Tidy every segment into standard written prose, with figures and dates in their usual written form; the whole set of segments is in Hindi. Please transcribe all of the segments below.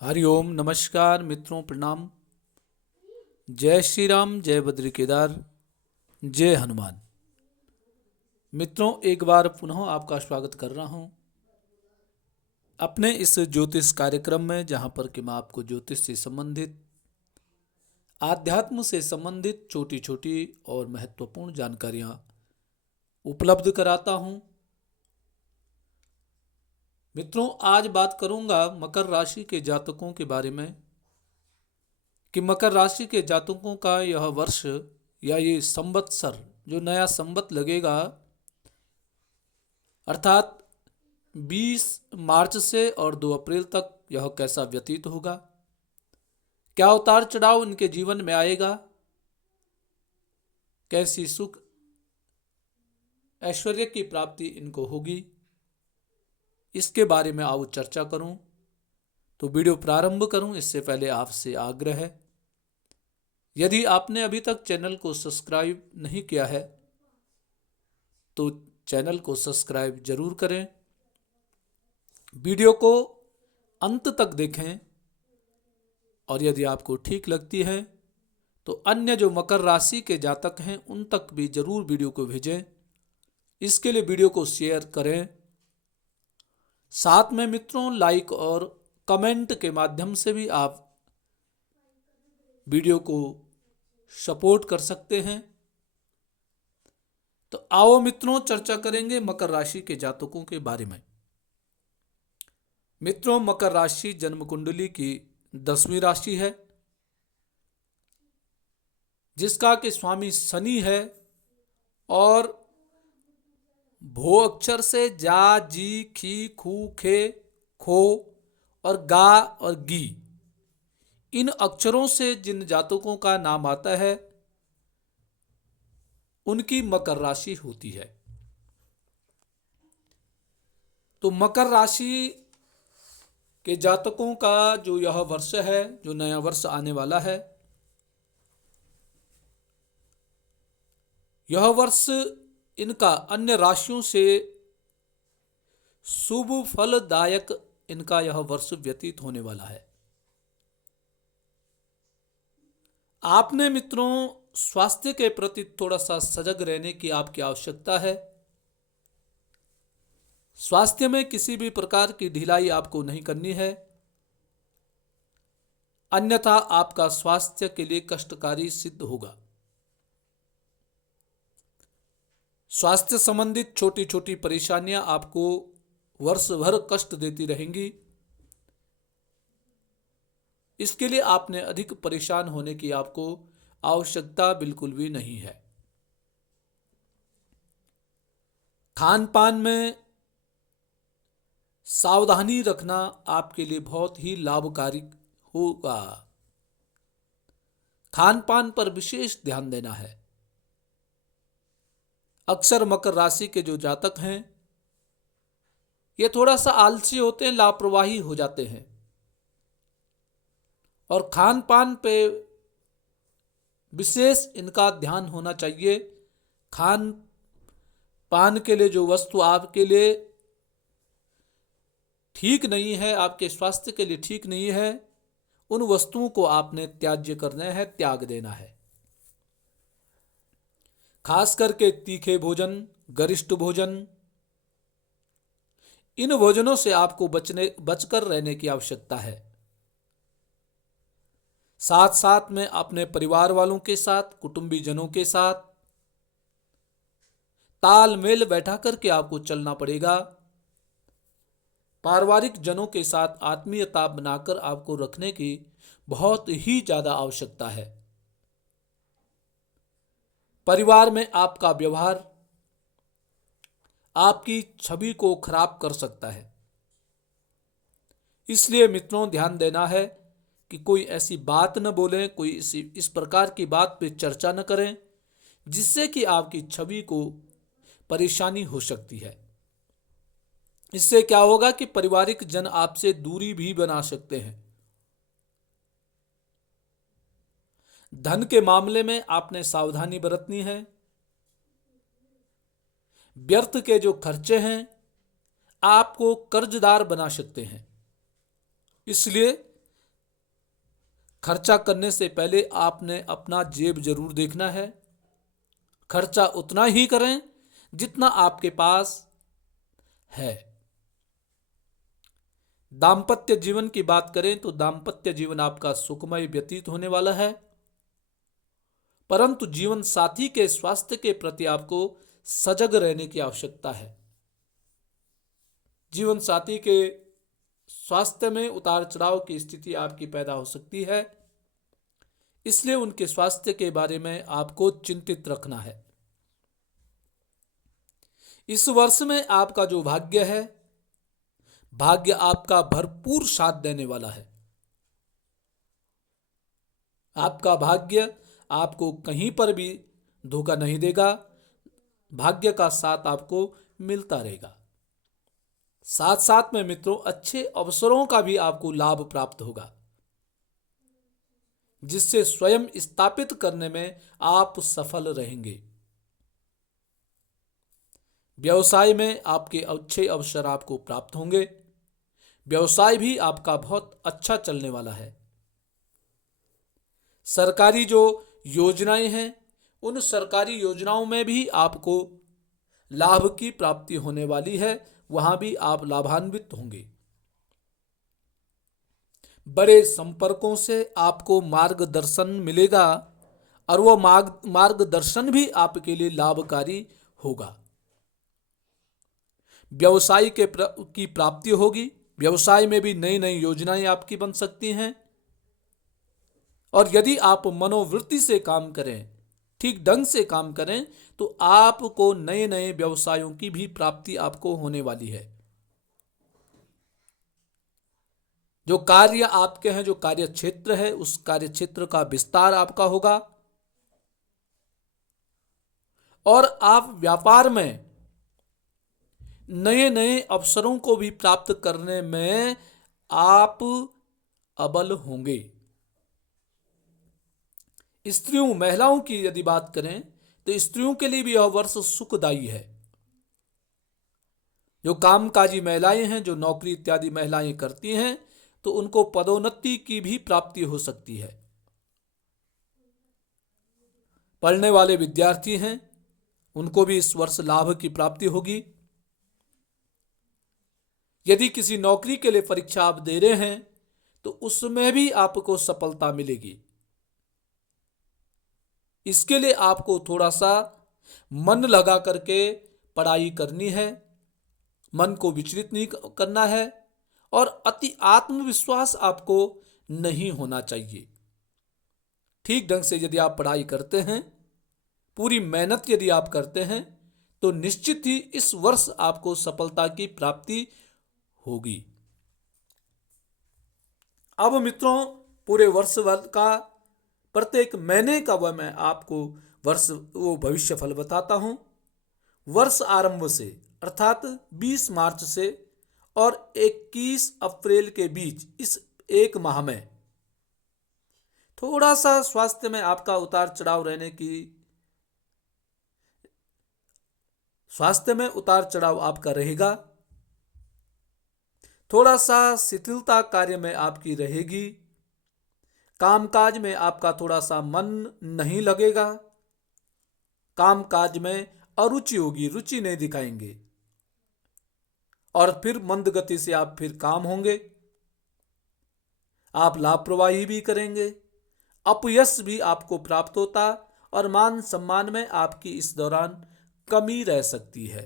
हरिओम नमस्कार मित्रों, प्रणाम। जय श्री राम, जय बद्री केदार, जय हनुमान। मित्रों, एक बार पुनः आपका स्वागत कर रहा हूं अपने इस ज्योतिष कार्यक्रम में, जहां पर कि मैं आपको ज्योतिष से संबंधित, आध्यात्म से संबंधित छोटी छोटी और महत्वपूर्ण जानकारियां उपलब्ध कराता हूं। मित्रों, आज बात करूंगा मकर राशि के जातकों के बारे में कि मकर राशि के जातकों का यह वर्ष या ये संवत्सर, जो नया संवत लगेगा, अर्थात 20 मार्च से और 2 अप्रैल तक यह कैसा व्यतीत होगा, क्या उतार चढ़ाव इनके जीवन में आएगा, कैसी सुख ऐश्वर्य की प्राप्ति इनको होगी, इसके बारे में आओ चर्चा करूं। तो वीडियो प्रारंभ करूं इससे पहले आपसे आग्रह है, यदि आपने अभी तक चैनल को सब्सक्राइब नहीं किया है तो चैनल को सब्सक्राइब जरूर करें, वीडियो को अंत तक देखें और यदि आपको ठीक लगती है तो अन्य जो मकर राशि के जातक हैं उन तक भी जरूर वीडियो को भेजें। इसके लिए वीडियो को शेयर करें, साथ में मित्रों लाइक और कमेंट के माध्यम से भी आप वीडियो को सपोर्ट कर सकते हैं। तो आओ मित्रों, चर्चा करेंगे मकर राशि के जातकों के बारे में। मित्रों, मकर राशि जन्म कुंडली की 10वीं राशि है, जिसका कि स्वामी शनि है और भो अक्षर से जा, जी, खी, खू, खे, खो और गा और गी, इन अक्षरों से जिन जातकों का नाम आता है उनकी मकर राशि होती है। तो मकर राशि के जातकों का जो यह वर्ष है, जो नया वर्ष आने वाला है, यह वर्ष इनका अन्य राशियों से शुभ फलदायक इनका यह वर्ष व्यतीत होने वाला है। आपने मित्रों स्वास्थ्य के प्रति थोड़ा सा सजग रहने की आपकी आवश्यकता है। स्वास्थ्य में किसी भी प्रकार की ढिलाई आपको नहीं करनी है, अन्यथा आपका स्वास्थ्य के लिए कष्टकारी सिद्ध होगा। स्वास्थ्य संबंधित छोटी छोटी परेशानियां आपको वर्ष भर कष्ट देती रहेंगी। इसके लिए आपने अधिक परेशान होने की आपको आवश्यकता बिल्कुल भी नहीं है। खान पान में सावधानी रखना आपके लिए बहुत ही लाभकारी होगा। खान पान पर विशेष ध्यान देना है। अक्सर मकर राशि के जो जातक हैं ये थोड़ा सा आलसी होते हैं, लापरवाही हो जाते हैं और खान पान पे विशेष इनका ध्यान होना चाहिए। खान पान के लिए जो वस्तु आपके लिए ठीक नहीं है, आपके स्वास्थ्य के लिए ठीक नहीं है, उन वस्तुओं को आपने त्याज्य करना है, त्याग देना है। खास करके तीखे भोजन, गरिष्ठ भोजन, इन भोजनों से आपको बचकर रहने की आवश्यकता है। साथ साथ में अपने परिवार वालों के साथ, कुटुंबी जनों के साथ तालमेल बैठा करके आपको चलना पड़ेगा। पारिवारिक जनों के साथ आत्मीयता बनाकर आपको रखने की बहुत ही ज्यादा आवश्यकता है। परिवार में आपका व्यवहार आपकी छवि को खराब कर सकता है, इसलिए मित्रों ध्यान देना है कि कोई ऐसी बात न बोलें, कोई इस प्रकार की बात पे चर्चा न करें जिससे कि आपकी छवि को परेशानी हो सकती है। इससे क्या होगा कि पारिवारिक जन आपसे दूरी भी बना सकते हैं। धन के मामले में आपने सावधानी बरतनी है। व्यर्थ के जो खर्चे हैं आपको कर्जदार बना सकते हैं, इसलिए खर्चा करने से पहले आपने अपना जेब जरूर देखना है। खर्चा उतना ही करें जितना आपके पास है। दाम्पत्य जीवन की बात करें तो दाम्पत्य जीवन आपका सुखमय व्यतीत होने वाला है, परंतु जीवन साथी के स्वास्थ्य के प्रति आपको सजग रहने की आवश्यकता है। जीवन साथी के स्वास्थ्य में उतार चढ़ाव की स्थिति आपकी पैदा हो सकती है, इसलिए उनके स्वास्थ्य के बारे में आपको चिंतित रखना है। इस वर्ष में आपका जो भाग्य है, भाग्य आपका भरपूर साथ देने वाला है। आपका भाग्य आपको कहीं पर भी धोखा नहीं देगा। भाग्य का साथ आपको मिलता रहेगा। साथ साथ में मित्रों, अच्छे अवसरों का भी आपको लाभ प्राप्त होगा, जिससे स्वयं स्थापित करने में आप सफल रहेंगे। व्यवसाय में आपके अच्छे अवसर आपको प्राप्त होंगे। व्यवसाय भी आपका बहुत अच्छा चलने वाला है। सरकारी जो योजनाएं हैं, उन सरकारी योजनाओं में भी आपको लाभ की प्राप्ति होने वाली है, वहां भी आप लाभान्वित होंगे। बड़े संपर्कों से आपको मार्गदर्शन मिलेगा और वो मार्गदर्शन भी आपके लिए लाभकारी होगा। व्यवसाय की प्राप्ति होगी। व्यवसाय में भी नई नई योजनाएं आपकी बन सकती हैं, और यदि आप मनोवृत्ति से काम करें, ठीक ढंग से काम करें, तो आपको नए नए व्यवसायों की भी प्राप्ति आपको होने वाली है। जो कार्य आपके हैं, जो कार्य क्षेत्र है, उस कार्य क्षेत्र का विस्तार आपका होगा, और आप व्यापार में नए नए अवसरों को भी प्राप्त करने में आप अबल होंगे। स्त्रियों, महिलाओं की यदि बात करें तो स्त्रियों के लिए भी यह वर्ष सुखदायी है। जो कामकाजी महिलाएं हैं, जो नौकरी इत्यादि महिलाएं करती हैं, तो उनको पदोन्नति की भी प्राप्ति हो सकती है। पढ़ने वाले विद्यार्थी हैं, उनको भी इस वर्ष लाभ की प्राप्ति होगी। यदि किसी नौकरी के लिए परीक्षा आप दे रहे हैं, तो उसमें भी आपको सफलता मिलेगी। इसके लिए आपको थोड़ा सा मन लगा करके पढ़ाई करनी है, मन को विचलित नहीं करना है, और अति आत्मविश्वास आपको नहीं होना चाहिए। ठीक ढंग से यदि आप पढ़ाई करते हैं, पूरी मेहनत यदि आप करते हैं, तो निश्चित ही इस वर्ष आपको सफलता की प्राप्ति होगी। अब मित्रों, पूरे वर्ष भर का प्रत्येक महीने का वह मैं आपको वो भविष्य फल बताता हूं। वर्ष आरंभ से अर्थात 20 मार्च से और 21 अप्रैल के बीच इस एक माह में थोड़ा सा स्वास्थ्य में आपका उतार चढ़ाव स्वास्थ्य में उतार चढ़ाव आपका रहेगा। थोड़ा सा शिथिलता कार्य में आपकी रहेगी। कामकाज में आपका थोड़ा सा मन नहीं लगेगा। कामकाज में अरुचि होगी, रुचि नहीं दिखाएंगे, और फिर मंद गति से आप फिर काम होंगे। आप लापरवाही भी करेंगे। अपयश भी आपको प्राप्त होता, और मान सम्मान में आपकी इस दौरान कमी रह सकती है।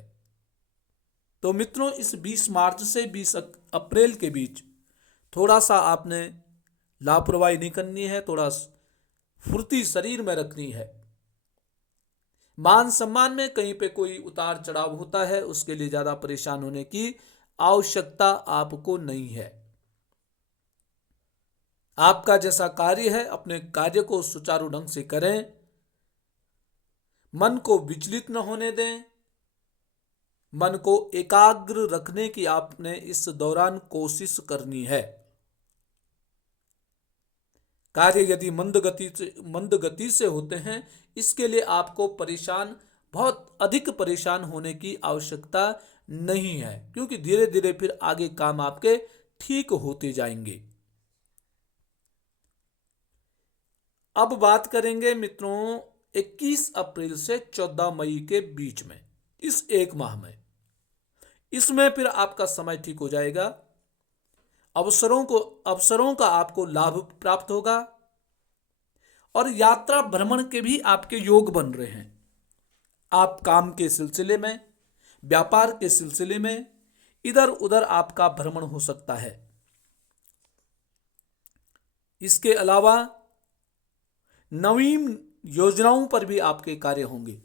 तो मित्रों, इस 20 मार्च से 20 अप्रैल के बीच थोड़ा सा आपने लापरवाही नहीं करनी है, थोड़ा फुर्ती शरीर में रखनी है। मान सम्मान में कहीं पे कोई उतार चढ़ाव होता है, उसके लिए ज्यादा परेशान होने की आवश्यकता आपको नहीं है। आपका जैसा कार्य है, अपने कार्य को सुचारू ढंग से करें, मन को विचलित न होने दें। मन को एकाग्र रखने की आपने इस दौरान कोशिश करनी है। कार्य यदि मंद गति से होते हैं, इसके लिए आपको बहुत अधिक परेशान होने की आवश्यकता नहीं है, क्योंकि धीरे धीरे फिर आगे काम आपके ठीक होते जाएंगे। अब बात करेंगे मित्रों 21 अप्रैल से 14 मई के बीच में, इस एक माह में। इसमें फिर आपका समय ठीक हो जाएगा। अवसरों का आपको लाभ प्राप्त होगा और यात्रा भ्रमण के भी आपके योग बन रहे हैं। आप काम के सिलसिले में, व्यापार के सिलसिले में इधर उधर आपका भ्रमण हो सकता है। इसके अलावा नवीन योजनाओं पर भी आपके कार्य होंगे।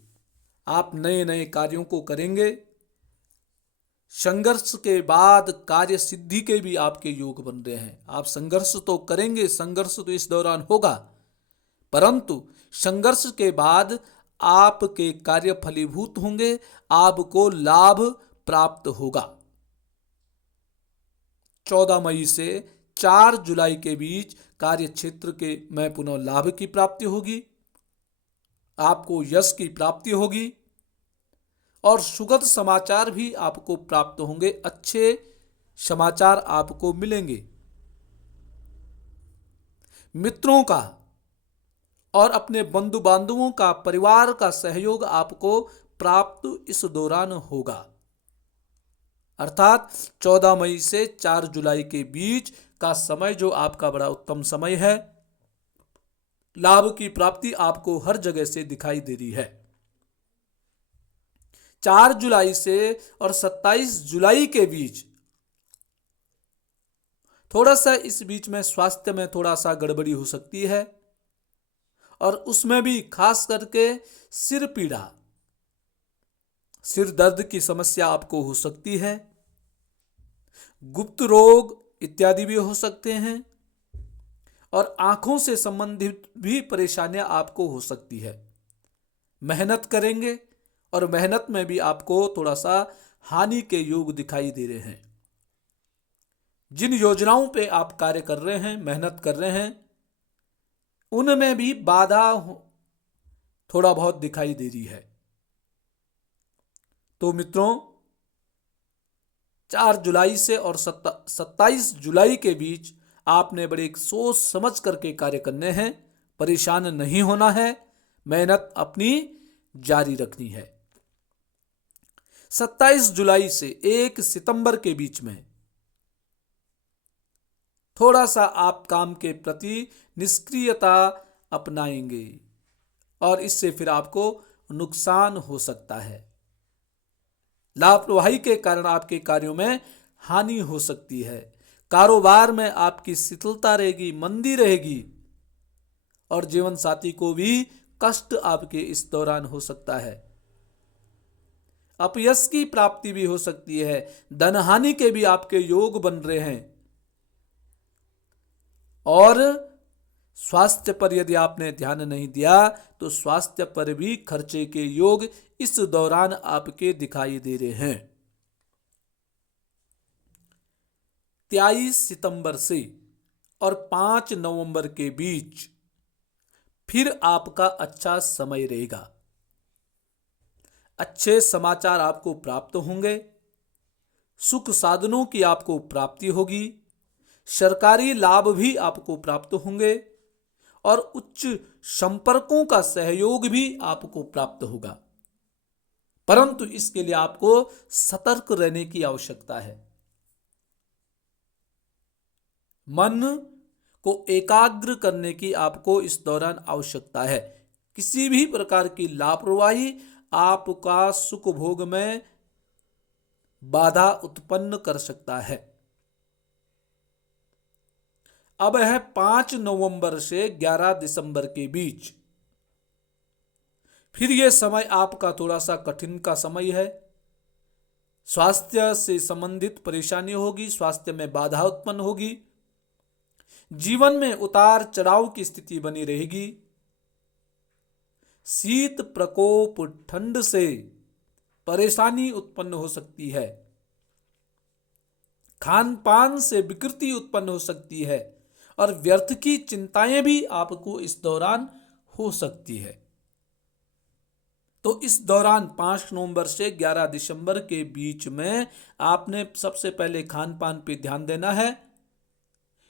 आप नए नए कार्यों को करेंगे। संघर्ष के बाद कार्य सिद्धि के भी आपके योग बन रहे हैं। आप संघर्ष तो करेंगे, संघर्ष तो इस दौरान होगा, परंतु संघर्ष के बाद आपके कार्य फलीभूत होंगे, आपको लाभ प्राप्त होगा। 14 मई से 4 जुलाई के बीच कार्य क्षेत्र के में पुनः लाभ की प्राप्ति होगी, आपको यश की प्राप्ति होगी और सुखद समाचार भी आपको प्राप्त होंगे। अच्छे समाचार आपको मिलेंगे। मित्रों का और अपने बंधु बांधवों का, परिवार का सहयोग आपको प्राप्त इस दौरान होगा। अर्थात 14 मई से 4 जुलाई के बीच का समय जो आपका बड़ा उत्तम समय है। लाभ की प्राप्ति आपको हर जगह से दिखाई दे रही है। 4 जुलाई से और 27 जुलाई के बीच थोड़ा सा, इस बीच में स्वास्थ्य में थोड़ा सा गड़बड़ी हो सकती है और उसमें भी खास करके सिर पीड़ा, सिर दर्द की समस्या आपको हो सकती है। गुप्त रोग इत्यादि भी हो सकते हैं और आंखों से संबंधित भी परेशानियां आपको हो सकती है। मेहनत करेंगे और मेहनत में भी आपको थोड़ा सा हानि के योग दिखाई दे रहे हैं। जिन योजनाओं पे आप कार्य कर रहे हैं, मेहनत कर रहे हैं, उनमें भी बाधा थोड़ा बहुत दिखाई दे रही है। तो मित्रों 4 जुलाई से और 27 जुलाई के बीच आपने बड़े सोच समझ करके कार्य करने हैं। परेशान नहीं होना है, मेहनत अपनी जारी रखनी है। 27 जुलाई से 1 सितंबर के बीच में थोड़ा सा आप काम के प्रति निष्क्रियता अपनाएंगे और इससे फिर आपको नुकसान हो सकता है। लापरवाही के कारण आपके कार्यों में हानि हो सकती है। कारोबार में आपकी शिथिलता रहेगी, मंदी रहेगी और जीवन साथी को भी कष्ट आपके इस दौरान हो सकता है। अपयश की प्राप्ति भी हो सकती है। धन हानि के भी आपके योग बन रहे हैं और स्वास्थ्य पर यदि आपने ध्यान नहीं दिया तो स्वास्थ्य पर भी खर्चे के योग इस दौरान आपके दिखाई दे रहे हैं। 23 सितंबर से और 5 नवंबर के बीच फिर आपका अच्छा समय रहेगा। अच्छे समाचार आपको प्राप्त होंगे, सुख साधनों की आपको प्राप्ति होगी, सरकारी लाभ भी आपको प्राप्त होंगे और उच्च संपर्कों का सहयोग भी आपको प्राप्त होगा। परंतु इसके लिए आपको सतर्क रहने की आवश्यकता है। मन को एकाग्र करने की आपको इस दौरान आवश्यकता है। किसी भी प्रकार की लापरवाही आपका सुख भोग में बाधा उत्पन्न कर सकता है। अब है 5 नवंबर से 11 दिसंबर के बीच। फिर यह समय आपका थोड़ा सा कठिन का समय है। स्वास्थ्य से संबंधित परेशानी होगी, स्वास्थ्य में बाधा उत्पन्न होगी, जीवन में उतार चढ़ाव की स्थिति बनी रहेगी। शीत प्रकोप, ठंड से परेशानी उत्पन्न हो सकती है। खान पान से विकृति उत्पन्न हो सकती है और व्यर्थ की चिंताएं भी आपको इस दौरान हो सकती है। तो इस दौरान 5 नवंबर से 11 दिसंबर के बीच में आपने सबसे पहले खान पान पे ध्यान देना है।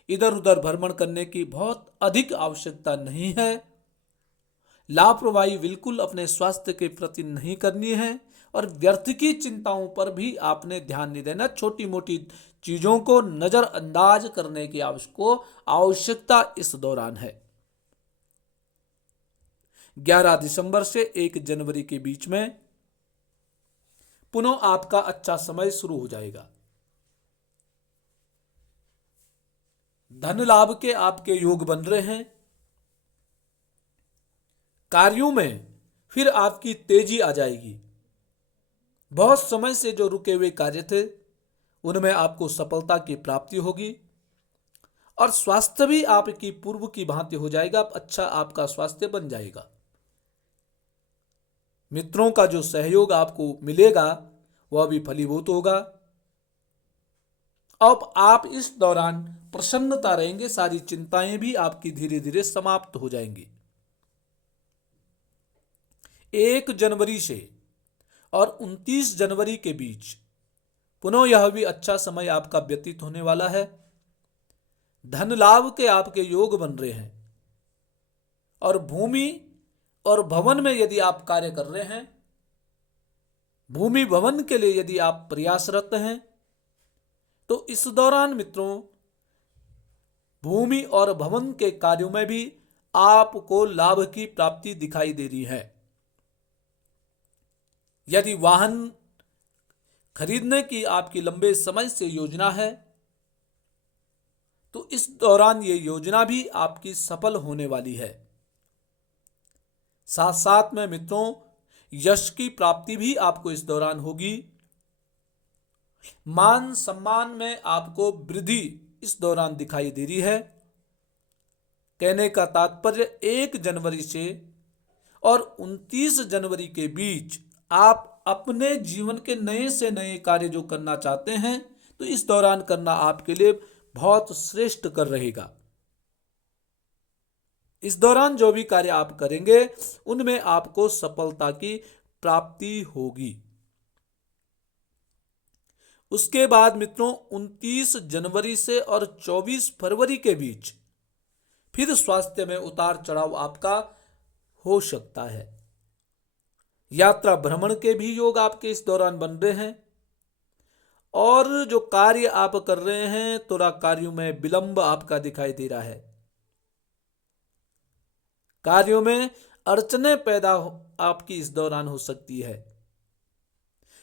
इधर उधर भ्रमण करने की बहुत अधिक आवश्यकता नहीं है। लापरवाही बिल्कुल अपने स्वास्थ्य के प्रति नहीं करनी है और व्यर्थ की चिंताओं पर भी आपने ध्यान नहीं देना। छोटी मोटी चीजों को नजरअंदाज करने की आवश्यकता इस दौरान है। 11 दिसंबर से 1 जनवरी के बीच में पुनः आपका अच्छा समय शुरू हो जाएगा। धन लाभ के आपके योग बन रहे हैं। कार्यों में फिर आपकी तेजी आ जाएगी। बहुत समय से जो रुके हुए कार्य थे उनमें आपको सफलता की प्राप्ति होगी और स्वास्थ्य भी आपकी पूर्व की भांति हो जाएगा। अच्छा आपका स्वास्थ्य बन जाएगा। मित्रों का जो सहयोग आपको मिलेगा वह भी फलीभूत होगा। अब आप इस दौरान प्रसन्नता रहेंगे। सारी चिंताएं भी आपकी धीरे धीरे समाप्त हो जाएंगी। 1 जनवरी से और 29 जनवरी के बीच पुनः यह भी अच्छा समय आपका व्यतीत होने वाला है। धन लाभ के आपके योग बन रहे हैं और भूमि और भवन में यदि आप कार्य कर रहे हैं, भूमि भवन के लिए यदि आप प्रयासरत हैं, तो इस दौरान मित्रों भूमि और भवन के कार्यों में भी आपको लाभ की प्राप्ति दिखाई दे रही है। यदि वाहन खरीदने की आपकी लंबे समय से योजना है तो इस दौरान ये योजना भी आपकी सफल होने वाली है। साथ साथ में मित्रों यश की प्राप्ति भी आपको इस दौरान होगी। मान सम्मान में आपको वृद्धि इस दौरान दिखाई दे रही है। कहने का तात्पर्य 1 जनवरी से और 29 जनवरी के बीच आप अपने जीवन के नए से नए कार्य जो करना चाहते हैं तो इस दौरान करना आपके लिए बहुत श्रेष्ठ कर रहेगा। इस दौरान जो भी कार्य आप करेंगे उनमें आपको सफलता की प्राप्ति होगी। उसके बाद मित्रों 29 जनवरी से और 24 फरवरी के बीच फिर स्वास्थ्य में उतार चढ़ाव आपका हो सकता है। यात्रा भ्रमण के भी योग आपके इस दौरान बन रहे हैं और जो कार्य आप कर रहे हैं थोड़ा कार्यों में विलंब आपका दिखाई दे रहा है। कार्यों में अड़चनें पैदा आपकी इस दौरान हो सकती है।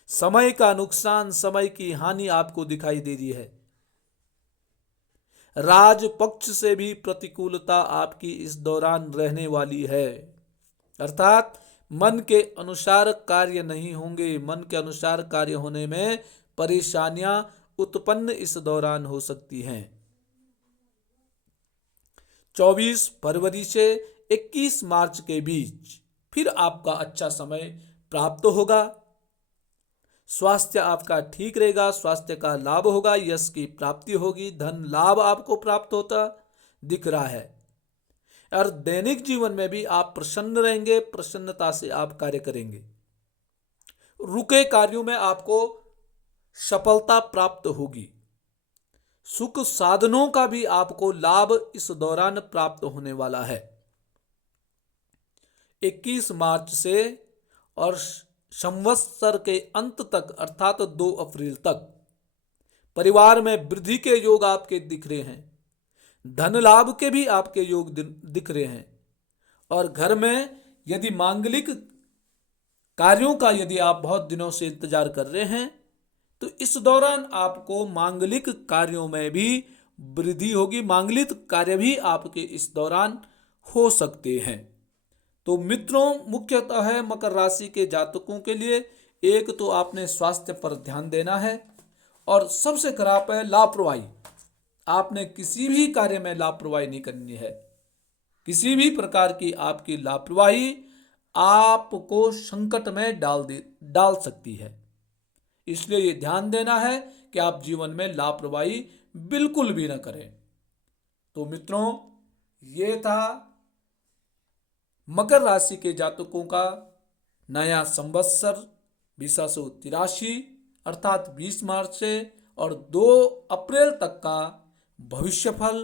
समय का नुकसान, समय की हानि आपको दिखाई दे रही है। राज पक्ष से भी प्रतिकूलता आपकी इस दौरान रहने वाली है। अर्थात मन के अनुसार कार्य नहीं होंगे। मन के अनुसार कार्य होने में परेशानियां उत्पन्न इस दौरान हो सकती हैं। 24 फरवरी से 21 मार्च के बीच फिर आपका अच्छा समय प्राप्त होगा। स्वास्थ्य आपका ठीक रहेगा, स्वास्थ्य का लाभ होगा, यश की प्राप्ति होगी, धन लाभ आपको प्राप्त होता दिख रहा है और दैनिक जीवन में भी आप प्रसन्न रहेंगे। प्रसन्नता से आप कार्य करेंगे। रुके कार्यों में आपको सफलता प्राप्त होगी। सुख साधनों का भी आपको लाभ इस दौरान प्राप्त होने वाला है। 21 मार्च से और संवत्सर के अंत तक अर्थात 2 अप्रैल तक परिवार में वृद्धि के योग आपके दिख रहे हैं। धन लाभ के भी आपके योग दिख रहे हैं और घर में यदि मांगलिक कार्यों का यदि आप बहुत दिनों से इंतजार कर रहे हैं तो इस दौरान आपको मांगलिक कार्यों में भी वृद्धि होगी। मांगलिक कार्य भी आपके इस दौरान हो सकते हैं। तो मित्रों मुख्यतः है मकर राशि के जातकों के लिए एक तो आपने स्वास्थ्य पर ध्यान देना है और सबसे खराब है लापरवाही। आपने किसी भी कार्य में लापरवाही नहीं करनी है। किसी भी प्रकार की आपकी लापरवाही आपको संकट में डाल सकती है। इसलिए ये ध्यान देना है कि आप जीवन में लापरवाही बिल्कुल भी न करें। तो मित्रों ये था मकर राशि के जातकों का नया संवत्सर 2083 अर्थात 20 मार्च से और 2 अप्रैल तक का भविष्यफल।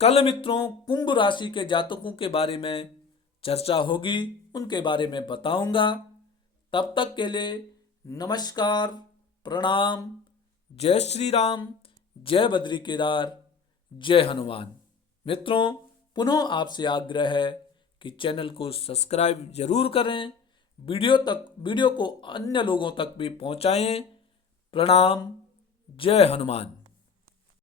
कल मित्रों कुंभ राशि के जातकों के बारे में चर्चा होगी उनके बारे में बताऊंगा। तब तक के लिए नमस्कार, प्रणाम, जय श्री राम, जय बद्री केदार, जय हनुमान। मित्रों, पुनः आपसे आग्रह है कि चैनल को सब्सक्राइब जरूर करें, वीडियो को अन्य लोगों तक भी पहुंचाएं। प्रणाम, जय हनुमान।